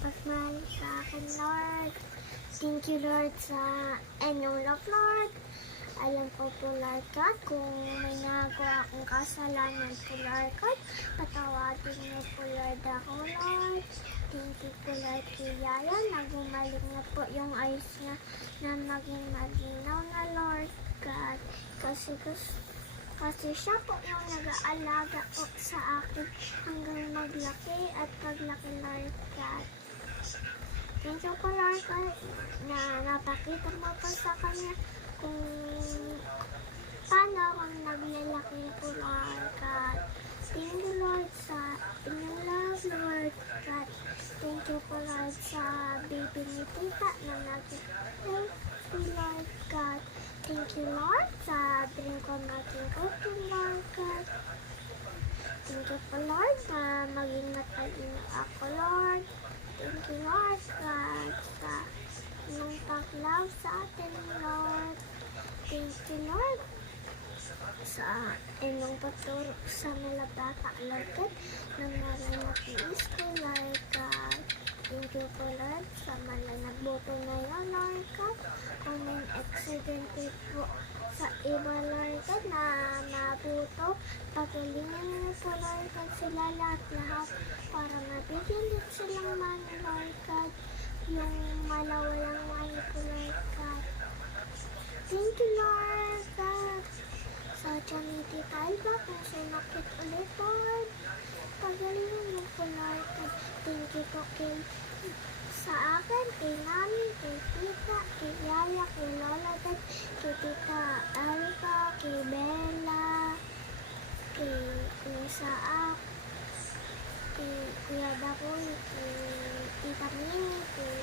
pagmahal sa akin, Lord. Thank you, Lord, sa inyong love, Lord. Alam ko po, Lord God, kung may nagawa akong kasalanan po, Lord God, patawarin niyo po, Lord, ako, Lord. Thank you po, Lord, kay Yaya, na gumaling na po yung eyes niya na maging malinaw na, Lord God. Kasi siya po yung nag-aalaga po sa akin hanggang maglaki at paglaki, Lord God. Thank you po, Lord God, na napakita mo po sa kanya kung paano akong naglalaki po, Lord God. Thank you, Lord, sa inyong love, Lord God. Thank you po, Lord, sa baby ni Tita na nag-healthy, Lord God. Thank you, Lord, sa dream ko maging open, Lord God. Thank you po, Lord, na maging matalino ako, Lord. Thank you, Lord God, sa inyong pag-love sa atin, Lord. Thank you, Lord, sa inyong pagturo sa mga bata, Lord God, na marunong school, Lord God. Thank you po, Lord, sa mga nagbuto ngayon, Lord God. Kung may accident po sa iba, Lord God, na mabuto, pagulingin niyo po, Lord God, sila lahat para mabigyan din silang money, Lord God. Yung malawalang money po, Lord God. Thank you, Lord God. Sa Trinity Alba, kung sinakit ulit, Lord. Pagalingin mo po, Lord God. Thank you po sa akin, kay Mami, kay Tita, kay Yaya, kay Lola Dad, kay Tita Alba, kay Bella, kay Saak, kay Kuya Dapoy, kay Tita Mimi, kay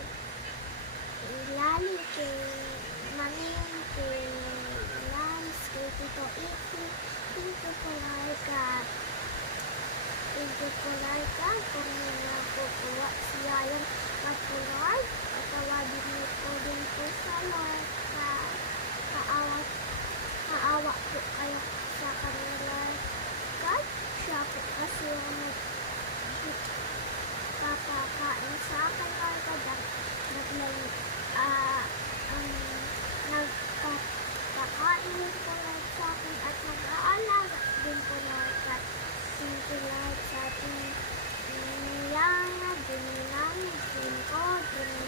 Lali, kay Maning, kay Lance, kay Tito Iti. Thank you po, Lord God. Thank you po, Lord God, kung napupuwa si Yayan at po, Lord. Patawagin niyo po din po sa Lord God. Maawa po kayo sa kanila, Lord God. Siya po kasi yung nagpapakain sa akin, Lord God. Nagpapakain din po, Lord, sa akin at nag-aalaga din po, Lord God. Thank you, Lord, sa ating Yana, din ni Mami, din ko, din ni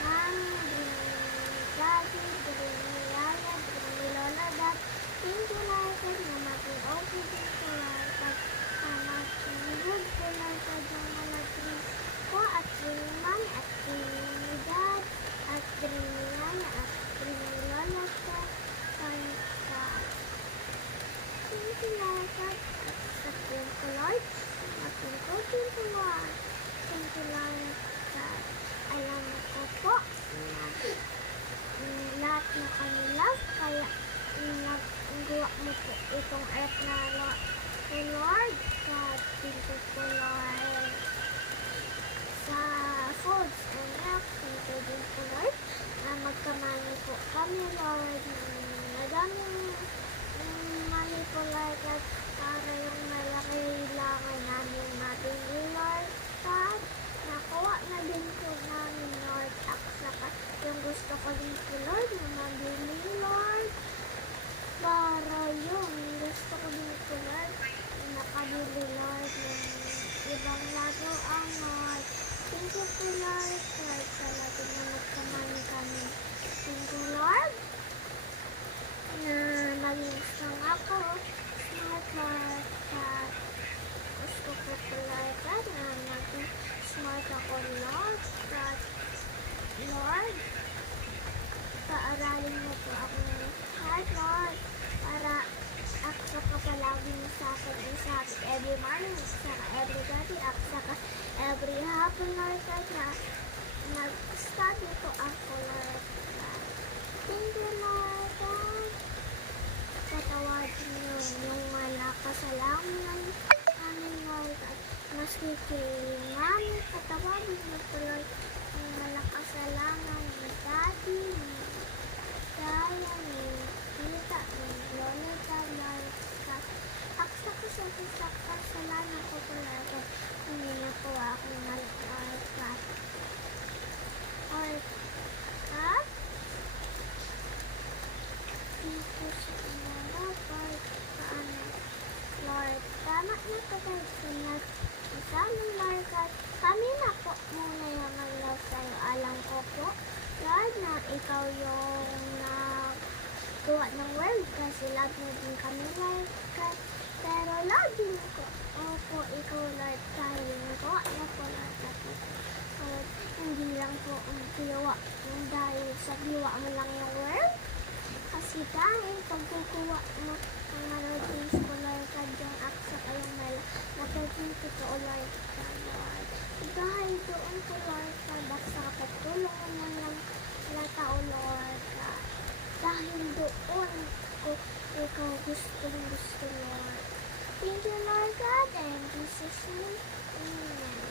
Mami, din ni Daddy, din ni Yaya, din ni Lola Dad. Thank you, Lord, na maging okay din po, Lord, na maging good po, Lord, yung mga dream ko, at dream ni Mami, at dream ni Dad, at dream ni Yaya, at dream ni Lola Dad. Thank you, Lord, thank you, Lord. Thank you, Lord. Thank you, Lord, God. Alam ko po na lahat na kanila, kaya nagawa mo po itong earth na Lord God. Thank you po, Lord. Sa foods and milk, thank you din po, Lord, na magkamani po kami, Lord. Madaming money po, Lord, at para yung malaki langan namin mabili, Lord God. Nakuha na din po namin, Lord, at saka yung gusto ko din po, Lord, na mabili, Lord. Para yung gusto ko din po, Lord, nakabili, Lord, ng ibang laruan, Lord. Thank you po, Lord, Lord, sa lahat na magkamani kami. Thank you, Lord, na maging strong ako, smart heart, at gusto ko po, Lord, na maging smart ako, Lord, at Lord, paaralin mo po ako ng heart, Lord, para aksa ka palagi mo sa akin and sa akin every morning, sa every day, at saka every hapon, Lord, na mag-study po ako, Lord. Thank you, Lord. Patawagin niyo yung mga kasalanan namin, Lord. Maski kay Mami, patawagin niyo po, Lord, yung mga kasalanan ni Daddy, ni Yaya, ni Tita, ni Lola, Lord. Aksa ko sa kasalanan ko po, Lord. Hindi na po ako Lord. po muna yung mag-love sa'yo. Alam ko po, Lord, na ikaw yung nagtuwa ng world kasi love mo din kami, Lord. Pero love din ko. Opo, ikaw, Lord, dahil yung gawa na po, Lord, natin. Hindi lang po ang ginawa. Dahil sa ginawa mo lang yung world. Kasi dahil pagkukuha mo ng things ko, Lord, kadyang aksa kayong mala. Napaging totoo, Lord, Lord. Dahil doon po, Lord, at sa kapatulong naman ng mga tao, Lord, God. Dahil doon ko ikaw gusto, Lord. Thank you, Lord God, and in Jesus' name, amen.